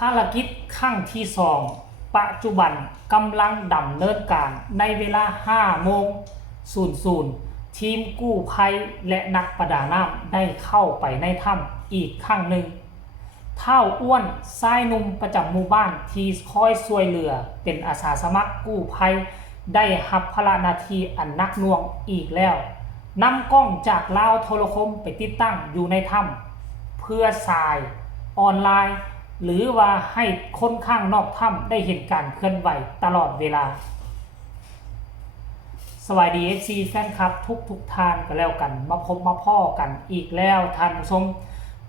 ภารกิจครั้งที่2ปัจจุบันกำลังดำเนินการในเวลา5โมง00ทีมกู้ภัยและนักประดาน้ำได้เข้าไปในถ้ำอีกครั้งหนึ่งเท่าอ้วนชายหนุ่มประจำหมู่บ้านที่คอยช่วยเหลือเป็นอาสาสมัครกู้ภัยได้รับภาระหน้าที่อันหนักหน่วงอีกแล้วนำกล้องจากลาวโทรคมไปติดตั้งอยู่ในถ้ำเพื่อสายออนไลน์หรือว่าให้คนข้างนอกถ้ำได้เห็นการเคลื่อนไหวตลอดเวลาสวัสดี FC แฟนคลับทุกท่านก็แล้วกันมาพบมาพ่อกันอีกแล้วท่านผู้ชม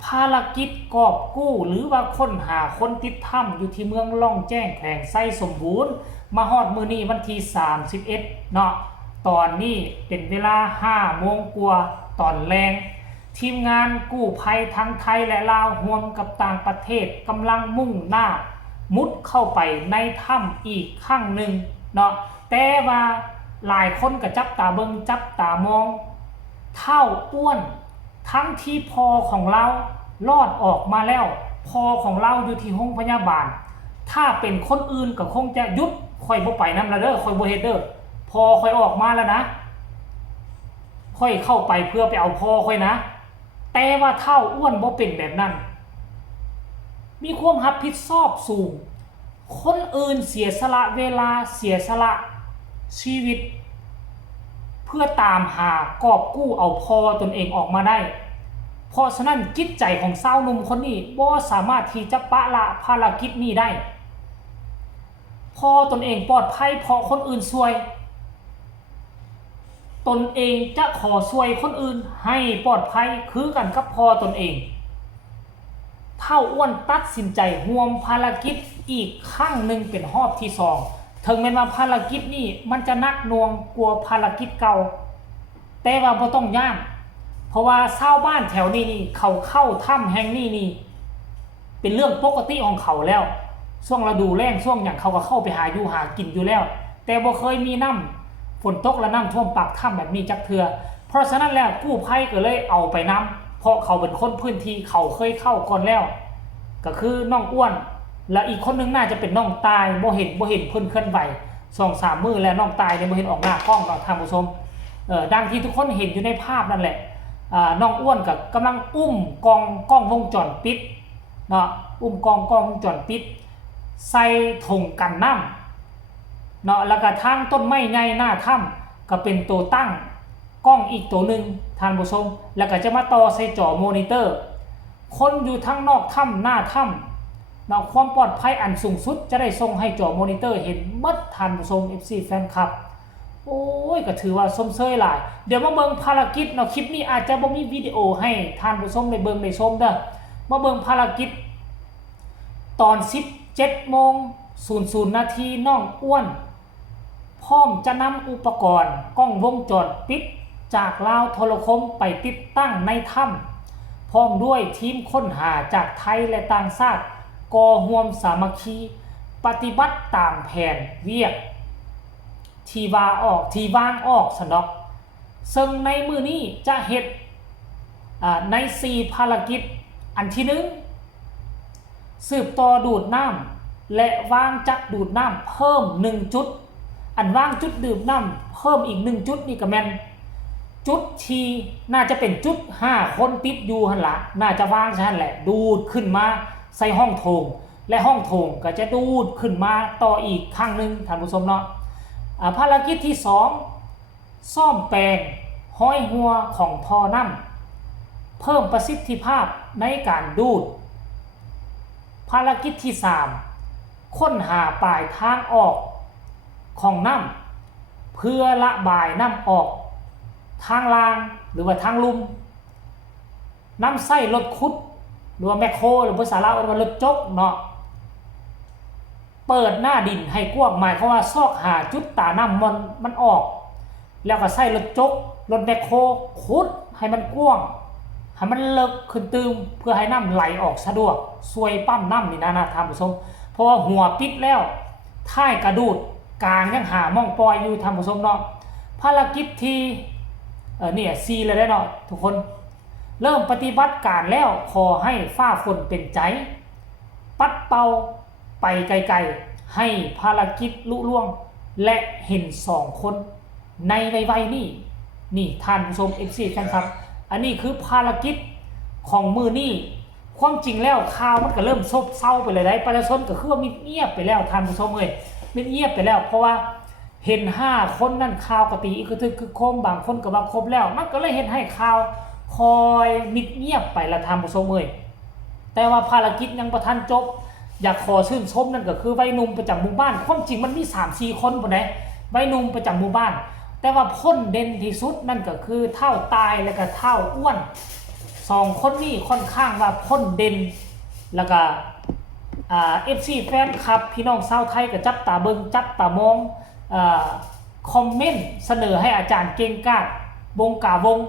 ภารกิจกอบกู้หรือว่าค้นหาคนติดถ้ำอยู่ที่เมืองล่องแจ้งแขวงไส้สมบูรณ์มาฮอดมื้อนี้วันที่31เนาะตอนนี้เป็นเวลา5โมงกว่าตอนแรงทีมงานกู้ภัยทั้งไทยและลาวร่วมกับต่างประเทศกำลังมุ่งหน้ามุดเข้าไปในถ้ำอีกครั้งหนึ่งเนาะแต่ว่าหลายคนก็จับตาเบิ่งจับตามองเท่าอ้วนทั้งที่พอของเรารอดออกมาแล้วพอของเราอยู่ที่โรงพยาบาลถ้าเป็นคนอื่นก็คงจะยุดค่อยบ่ไปนำละเด้อค่อยบ่เฮ็ดเด้อพอค่อยออกมาแล้วนะค่อยเข้าไปเพื่อไปเอาพอค่อยนะแต่ว่าเท่าอ้วนบ่เป็นแบบนั้นมีความรับผิดชอบสูงคนอื่นเสียสละเวลาเสียสละชีวิตเพื่อตามหากอบกู้เอาพอตนเองออกมาได้เพราะฉะนั้นจิตใจของสาวหนุ่มคนนี้บ่สามารถที่จะปะละภารกิจนี้ได้พอตนเองปลอดภัยเพราะคนอื่นช่วยตนเองจะขอช่วยคนอื่นให้ปลอดภัยคือกันกับพอตนเองเท่าอ้วนตัดสินใจร่วมภารกิจอีกครั้งหนึ่งเป็นรอบที่2ถึงแม้ว่าภารกิจนี้มันจะหนักหน่วงกว่าภารกิจเก่าแต่ว่าบ่ต้องย่านเพราะว่าชาวบ้านแถวนี้นี่เขาเข้าถ้ำแห่งนี้นี่เป็นเรื่องปกติของเขาแล้วช่วงฤดูแล้งช่วงอย่างเขาก็เข้าไปหาอยู่หากินอยู่แล้วแต่บ่เคยมีน้ำฝนตกและน้ำท่วมปากถ้ำแบบนี้จักเทื่อเพราะฉะนั้นแล้วกู้ภัยก็เลยเอาไปน้ำเพราะเขาเป็นคนพื้นที่เขาเคยเข้าก่อนแล้วก็คือน้องอ้วนและอีกคนนึงน่าจะเป็นน้องตายบ่เห็นเพิ่นเคลื่อนไหว 2-3 มื้อแล้วน้องตายเนี่ยบ่เห็นออกหน้ากล้องเนาะท่านผู้ชมดังที่ทุกคนเห็นอยู่ในภาพนั่นแหละน้องอ้วนกับกำลังอุ้มกล้องวงจรปิดเนาะอุ้มกล้องวงจรปิดใส่ถุงกันน้ำเนาะแล้วก็ทางต้นไม้ใหญ่หน้าถ้ำก็เป็นตัวตั้งกล้องอีกตัวหนึ่งท่านผู้ชมแล้วก็จะมาต่อใส่จอมอนิเตอร์คนอยู่ทั้งนอกถ้ำหน้าถ้ำเนาะความปลอดภัยอันสูงสุดจะได้ส่งให้จอมอนิเตอร์เห็นมัดท่านผู้ชม FC แฟนคลับโอ้ยก็ถือว่าสมเชยหลายเดี๋ยวมาเบิ่งภารกิจเนาะคลิปนี้อาจจะบ่มีวิดีโอให้ท่านผู้ชมได้เบิ่งได้ชมเด้อมาเบิ่งภารกิจตอน17:00 นาทีน้องอ้วนพร้อมจะนำอุปกรณ์กล้องวงจรปิดจากลาวโทรคมไปติดตั้งในถ้ำพร้อมด้วยทีมค้นหาจากไทยและต่างชาติก่อร่วมสามัคคีปฏิบัติตามแผนเวียกที่วางออกสนอกซึ่งในมือนี้จะเฮ็ดใน4ภารกิจอันที่1สืบต่อดูดน้ำและวางจักดูดน้ำเพิ่ม1จุดอันวางจุดดื่มน้ำเพิ่มอีก1จุดนี่ก็แม่นจุดที่น่าจะเป็นจุด5คนติดอยู่หั่นล่ะน่าจะวางซั่นแหละดูดขึ้นมาใส่ห้องโถงและห้องโถงก็จะดูดขึ้นมาต่ออีกครั้งนึงท่านผู้ชมเนาะภารกิจที่2ซ่อมแปลงห้อยหัวของท่อน้ำเพิ่มประสิทธิภาพในการดูดภารกิจที่3ค้นหาปลายทางออกของน้ำเพื่อระบายน้ำออกทางล่างหรือว่าทางลุ่มน้ำใส่รถขุดหรือว่าแมคโครหรือภาษาลาวเรียกว่ารถจกเนาะเปิดหน้าดินให้กว้างหมายความว่าซอกหาจุดตาน้ำมันออกแล้วก็ใส่รถจกรถแมคโครขุดให้มันกว้างให้มันเลิกขึ้นตืมเพื่อให้น้ำไหลออกสะดวกซวยปั้มน้ำนี่นะท่านผู้ชมเพราะว่าหัวปิดแล้วท้ายกระดูดกลางยังหาม่องปล่อยอยู่ท่านผู้ชมเนาะภารกิจที่เนี่ย4เลยได้เนาะทุกคนเริ่มปฏิบัติการแล้วขอให้ฟ้าฝนเป็นใจ ปัดเป่าไปไกลๆให้ภารกิจลุล่วงและเห็น2คนในไวๆนี่ท่านผู้ชม FC แฟนครับอันนี้คือภารกิจของมือนี่ความจริงแล้วข่าวมันก็เริ่มซบเซาไปเลยได้ประชาชนก็คือว่ามิดเงียบไปแล้วท่านผู้ชมเอ้ยมิดเงียบไปแล้วเพราะว่าเห็น5คนนั่นข่าวกติคือโคมบางคนก็ว่าครบแล้วมันก็เลยเห็นให้ข่าวคอยมิดเงียบไปละท่านผู้ชมเอ้ยแต่ว่าภารกิจยังบ่ทันจบอยากขอชื่นชมนั่นก็คือวัยหนุ่มประจำหมู่บ้านความจริงมันมี 3-4 คนบ่ได้วัยหนุ่มประจำหมู่บ้านแต่ว่าพ้นเด่นที่สุดนั่นก็คือเท่าตายและก็เท่าอ้วน2คนนี้ค่อนข้างว่าพ้นเด่นแล้วก็FC แฟนคลับพี่น้องชาวไทยก็จับตาเบิ่งจับตามองคอมเมนต์เสนอให้อาจารย์เก่งกาจวงกาวง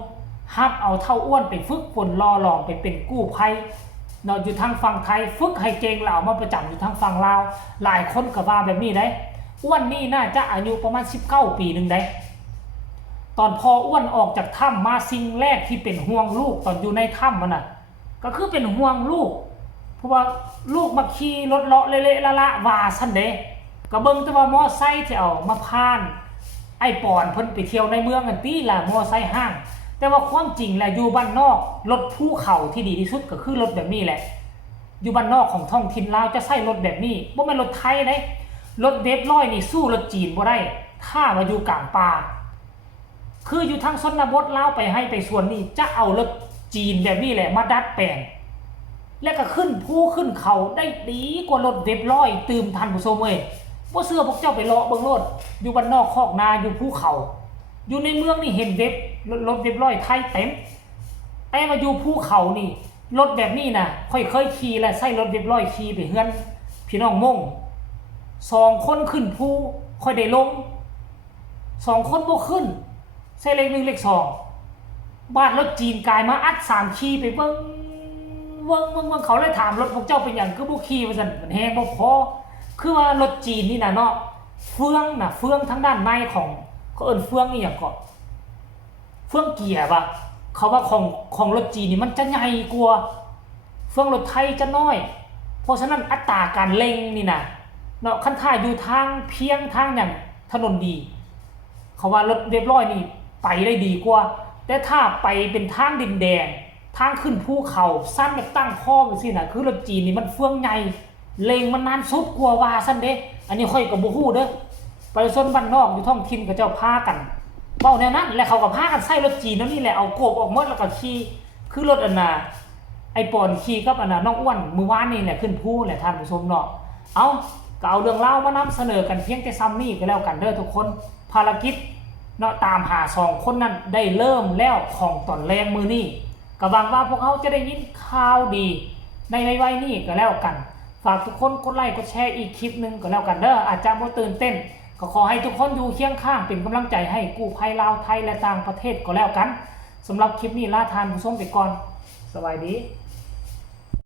ฮับเอาเท่าอ้วนไปฝึกฝนรอหลองไปเป็นกู้ภัยเนาะอยู่ทางฝั่งไทยฝึกให้เก่งแล้วเอามาประจำอยู่ทางฝั่งลาวหลายคนก็ว่าแบบนี้ได้อ้วนนี่น่าจะอายุประมาณ19 ปีนึงได้ตอนพออ้วนออกจากถ้ำมาสิ่งแรกที่เป็นห่วงลูกตอนอยู่ในถ้ำมันน่ะก็คือเป็นห่วงลูกเพราะว่าลูกมาขี่รถเลาะเละๆละว่าซั่นเด้ก็เบิ่งแต่ว่ามอไซค์ที่เอามาพานไอ้ปอนเพิ่นไปเที่ยวในเมืองกันติล่ะมอไซค์ห้างแต่ว่าความจริงแล้วอยู่บ้านนอกรถภูเขาที่ดีที่สุดก็คือรถแบบนี้แหละอยู่บ้านนอกของท้องถิ่นลาวจะใช้รถแบบนี้บ่แม่นรถไทยเด้รถเวฟร้อยนี่สู้รถจีนบ่ได้ถ้ามาอยู่กลางป่าคืออยู่ทางชนบทลาวไปให้ไปส่วนนี้จะเอารถจีนแบบนี้แหละมาดัดแปลงแล้วก็ขึ้นภูขึ้นเขาได้ดีกว่ารถเวฟร้อยตื่มทันผู้ชมเอ้ยบ่เชื่อพวกเจ้าไปเลาะเบิ่งรถอยู่บ้านนอกคอกนาอยู่ภูเขาอยู่ในเมืองนี่เห็นเวฟรถเวฟร้อยไทยเต็มแต่มาอยู่ภูเขานี่รถแบบนี้น่ะค่อยเคยขี่และใช้รถเวฟร้อยขี่ไปเฮือนพี่น้องมง2คนขึ้นภูค่อยได้ลง2คนบ่ขึ้นใช้เลข1เลข2บ้านรถจีนกายมาอัด3ขี่ไปเบิ่งเขาเลยถามรถพวกเจ้าเป็นหยังคือบ่ขี่ว่าซั่นมันแฮงบ่พอคือว่ารถจีนนี่น่ะเนาะเฟืองทางด้านในของเขาเอิ้นเฟืองอีหยังก็เฟืองเกียร์ป่ะเขาว่าของรถจีนนี่มันจะใหญ่กว่าเฟืองรถไทยจะน้อยเพราะฉะนั้นอัตราการเร่งนี่น่ะเนาะคันท่าอยู่ทางเพียงทางหยังถนนดีเขาว่ารถเรียบร้อยนี่ไปได้ดีกว่าแต่ถ้าไปเป็นทางดินแดงทางขึ้นภูเขาสั้นแบบตั้งข้อไปสิน่ะคือรถจีนนี่มันเฟืองใหญ่เล็งมันนานสุดกว่าว่าซั่นเด้อันนี้ค่อยก็บ่ฮู้เด้อประชาชนบ้านนอกอยู่ท้องถิ่นก็เจ้าพากันเว้าแนวนั้นและเขาก็พากันใช้รถจีนนี่แหละเอาโกบออกหมดแล้วก็ขี่คือรถอันน่ะไอ้ปอนขี่กับอันน่ะน้องอ้วนมื้อวานนี่แหละขึ้นภูแหละท่านผู้ชมเนาะเอาก็เอาเรื่องราวมานำเสนอกันเพียงแต่ซ้ำนี้ก็แล้วกันเด้อทุกคนภารกิจเนาะตามหา2คนนั้นได้เริ่มแล้วของตอนแรงมื้อนี้ก็หวังว่าพวกเขาจะได้ยินข่าวดีในไวๆนี้ก็แล้วกันฝากทุกคนกดไลค์กดแชร์อีกคลิปนึงก็แล้วกันเด้ออาจจะบ่ตื่นเต้นก็ขอให้ทุกคนอยู่เคียงข้างเป็นกำลังใจให้กู้ภัยลาวไทยและต่างประเทศก็แล้วกันสำหรับคลิปนี้ลาท่านผู้ชมไปก่อนสวัสดี